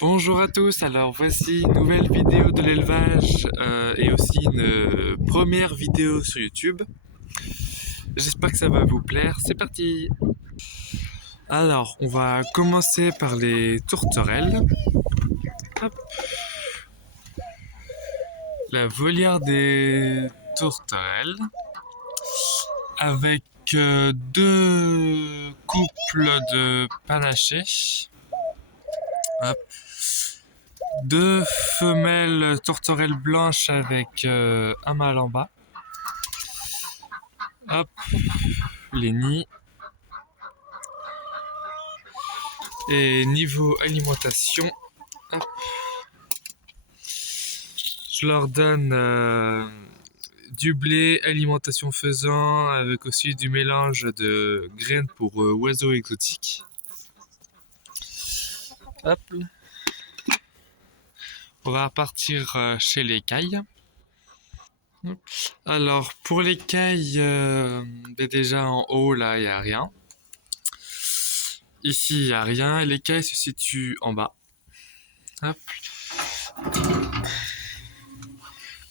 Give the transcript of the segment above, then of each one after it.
Bonjour à tous, alors voici une nouvelle vidéo de l'élevage et aussi une première vidéo sur YouTube. J'espère que ça va vous plaire, c'est parti. Alors, on va commencer par les tourterelles. Hop. La volière des tourterelles avec deux couples de panachés. Hop. Deux femelles tourterelles blanches avec un mâle en bas. Hop, les nids. Et niveau alimentation, hop, je leur donne du blé, alimentation faisan, avec aussi du mélange de graines pour oiseaux exotiques. Hop. On va partir chez les cailles. Alors, pour les cailles, déjà en haut, là, il n'y a rien. Ici, il n'y a rien. Et les cailles se situent en bas. Hop.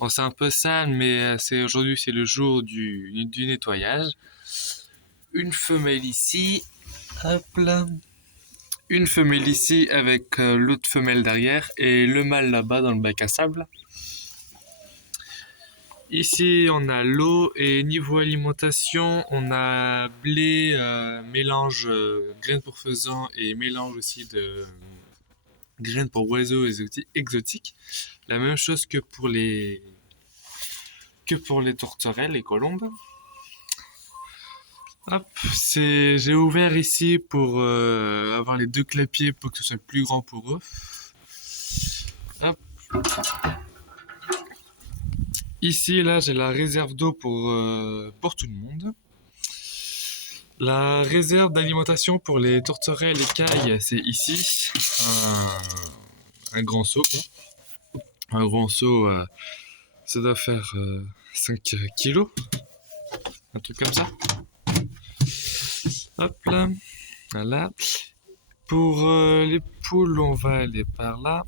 Bon, c'est un peu sale, mais aujourd'hui, c'est le jour du nettoyage. Une femelle ici. Hop là. Une femelle ici avec l'autre femelle derrière et le mâle là-bas dans le bac à sable. Ici, on a l'eau et niveau alimentation, on a blé, mélange graines pour faisan et mélange aussi de graines pour oiseaux exotiques. La même chose que pour les tourterelles, les colombes. Hop, j'ai ouvert ici pour avoir les deux clapiers pour que ce soit plus grand pour eux. Hop. Ici, là, j'ai la réserve d'eau pour tout le monde. La réserve d'alimentation pour les tourterelles et les cailles, c'est ici. Un grand seau, quoi. Un grand seau, ça doit faire 5 kilos. Un truc comme ça. Hop là. Voilà. Pour les poules, on va aller par là.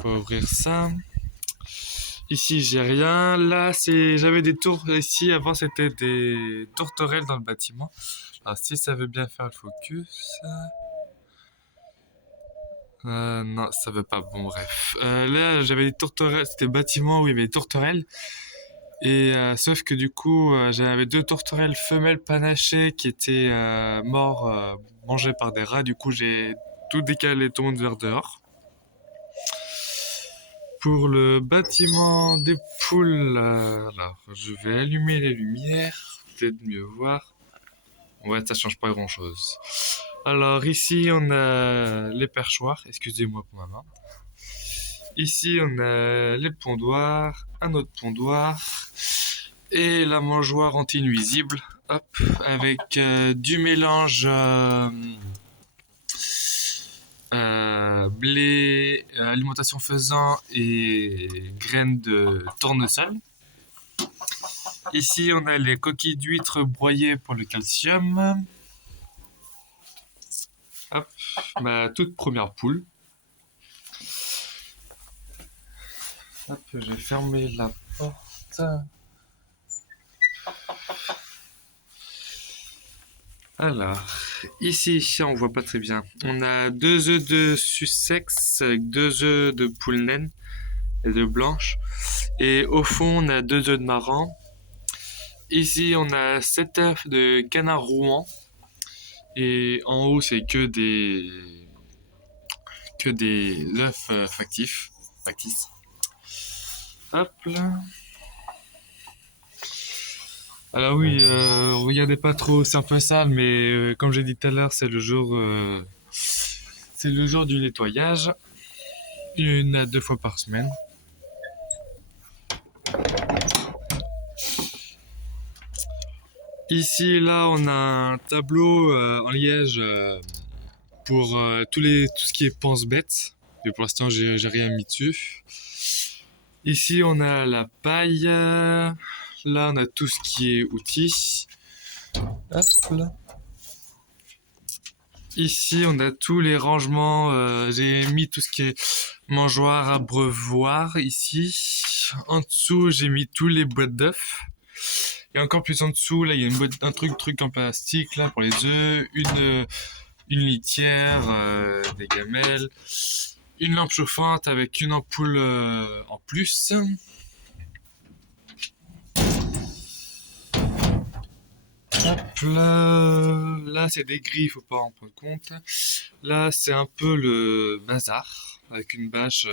Faut ouvrir ça. Ici, j'ai rien. Là, j'avais des tours ici. Avant, c'était des tourterelles dans le bâtiment. Alors, si ça veut bien faire le focus. Non, ça veut pas. Bon, bref. Là, j'avais des tourterelles. C'était le bâtiment où il y avait des tourterelles. Et sauf que du coup, j'avais deux tourterelles femelles panachées qui étaient morts, mangées par des rats. Du coup, j'ai tout décalé, tout le monde vers dehors. Pour le bâtiment des poules, alors je vais allumer les lumières, peut-être mieux voir. Ouais, ça change pas grand-chose. Alors ici, on a les perchoirs, excusez-moi pour ma main. Ici, on a les pondoirs, un autre pondoir et la mangeoire anti-nuisible. Hop, avec du mélange blé, alimentation faisan et graines de tournesol. Ici, on a les coquilles d'huîtres broyées pour le calcium. Hop, ma toute première poule. Hop, j'ai fermé la porte. Alors, ici, on voit pas très bien. On a deux œufs de Sussex avec deux œufs de poule naine et de blanche. Et au fond, on a deux œufs de marran. Ici, on a 7 œufs de canard rouen. Et en haut, c'est que des œufs factices. Hop là. Alors oui, regardez pas trop, c'est un peu sale, mais comme j'ai dit tout à l'heure, c'est le jour du nettoyage, une à deux fois par semaine. Ici, là, on a un tableau en liège pour tout ce qui est pense-bête. Mais pour l'instant, j'ai rien mis dessus. Ici, on a la paille. Là, on a tout ce qui est outils. Hop là. Ici, on a tous les rangements. J'ai mis tout ce qui est mangeoire, abreuvoir ici. En dessous, j'ai mis tous les boîtes d'œufs. Et encore plus en dessous, là, il y a une boîte, un truc en plastique là pour les œufs, une litière, des gamelles, une lampe chauffante avec une ampoule en plus. Hop là, là c'est des grilles, faut pas en prendre compte. Là c'est un peu le bazar avec une bâche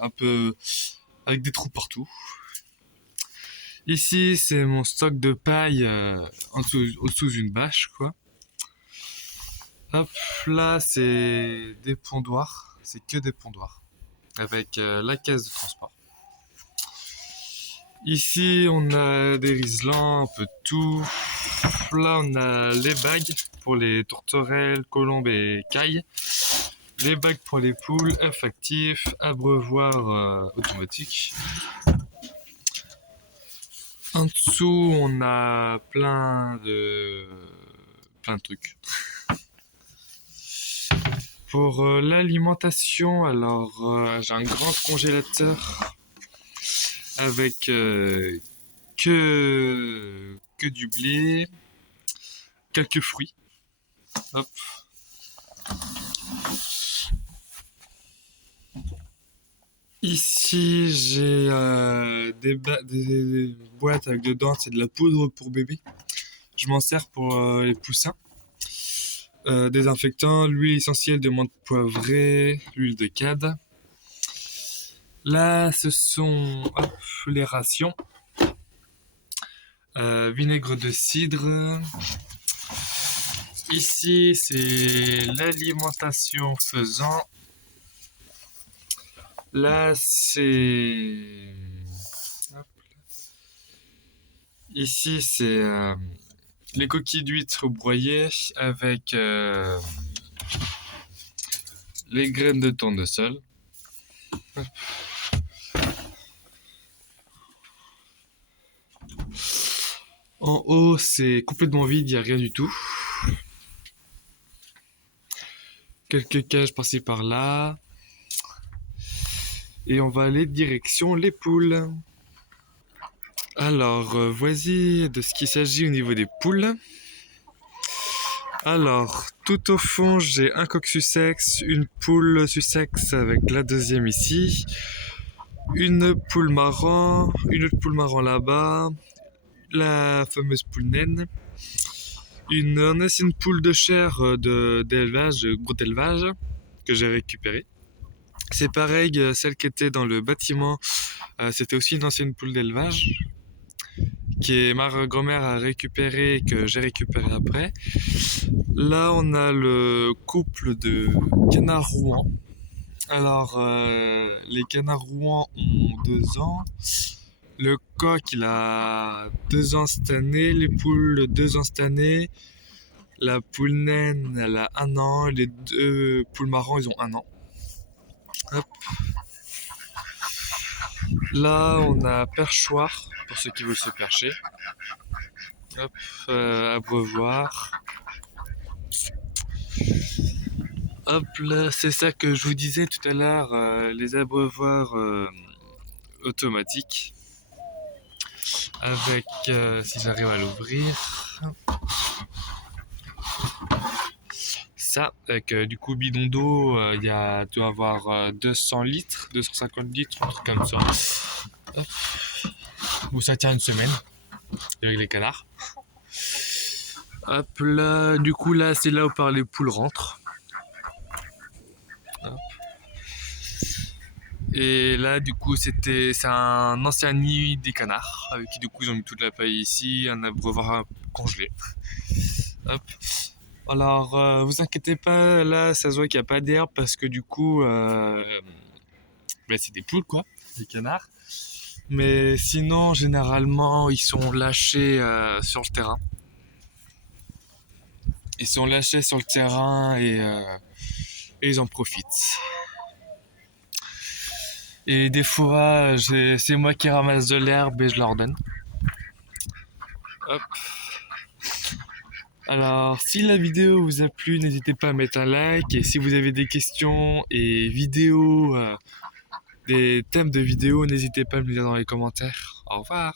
un peu avec des trous partout. Ici c'est mon stock de paille au-dessous d'une bâche quoi. Hop là c'est des pondoirs, c'est que des pondoirs avec la caisse de transport. Ici on a des riselants, un peu de tout. Là, on a les bagues pour les tourterelles, colombes et cailles. Les bagues pour les poules, œufs actifs, abreuvoir automatique. En dessous, on a plein de trucs. Pour l'alimentation, alors j'ai un grand congélateur avec que du blé, quelques fruits. Hop. Ici, j'ai des boîtes avec dedans, c'est de la poudre pour bébé. Je m'en sers pour les poussins. Désinfectant, l'huile essentielle de menthe poivrée, l'huile de cad. Là, ce sont les rations. Vinaigre de cidre. Ici, c'est l'alimentation faisant. Là, c'est... Ici, c'est les coquilles d'huîtres broyées avec les graines de tournesol. En haut, c'est complètement vide, il n'y a rien du tout. Quelques cages par-ci par-là. Et on va aller direction les poules. Alors, voici de ce qu'il s'agit au niveau des poules. Alors, tout au fond, j'ai un coq Sussex, une poule Sussex avec la deuxième ici, une poule marron, une autre poule marron là-bas, la fameuse poule naine, une ancienne poule de chair d'élevage, gros élevage, que j'ai récupérée. C'est pareil, celle qui était dans le bâtiment, c'était aussi une ancienne poule d'élevage, ma grand-mère a récupéré et que j'ai récupéré après. Là, on a le couple de canards rouen. Alors, les canards rouen ont 2 ans. Le coq, il a 2 ans cette année. Les poules, 2 ans cette année. La poule naine, elle a 1 an. Les 2 poules marrons, ils ont 1 an. Hop. Là, on a perchoir, pour ceux qui veulent se percher. Hop, abreuvoir. Hop là, c'est ça que je vous disais tout à l'heure, les abreuvoirs automatiques. Avec, si j'arrive à l'ouvrir, ça, avec du coup bidon d'eau, il doit avoir 200 litres, 250 litres, un truc comme ça. Hop. Où ça tient une semaine, avec les canards. Hop là, du coup là, c'est là où par les poules rentrent. Hop. Et là, du coup, c'est un ancien nid des canards, avec qui du coup ils ont mis toute la paille ici, un abreuvoir congelé. Hop. Alors, vous inquiétez pas, là, ça se voit qu'il n'y a pas d'herbe parce que du coup, c'est des poules quoi, des canards. Mais sinon, généralement, ils sont lâchés sur le terrain. Ils sont lâchés sur le terrain et ils en profitent. Et des fois, c'est moi qui ramasse de l'herbe et je leur donne. Hop. Alors, si la vidéo vous a plu, n'hésitez pas à mettre un like. Et si vous avez des questions et vidéos, des thèmes de vidéos, n'hésitez pas à me le dire dans les commentaires. Au revoir.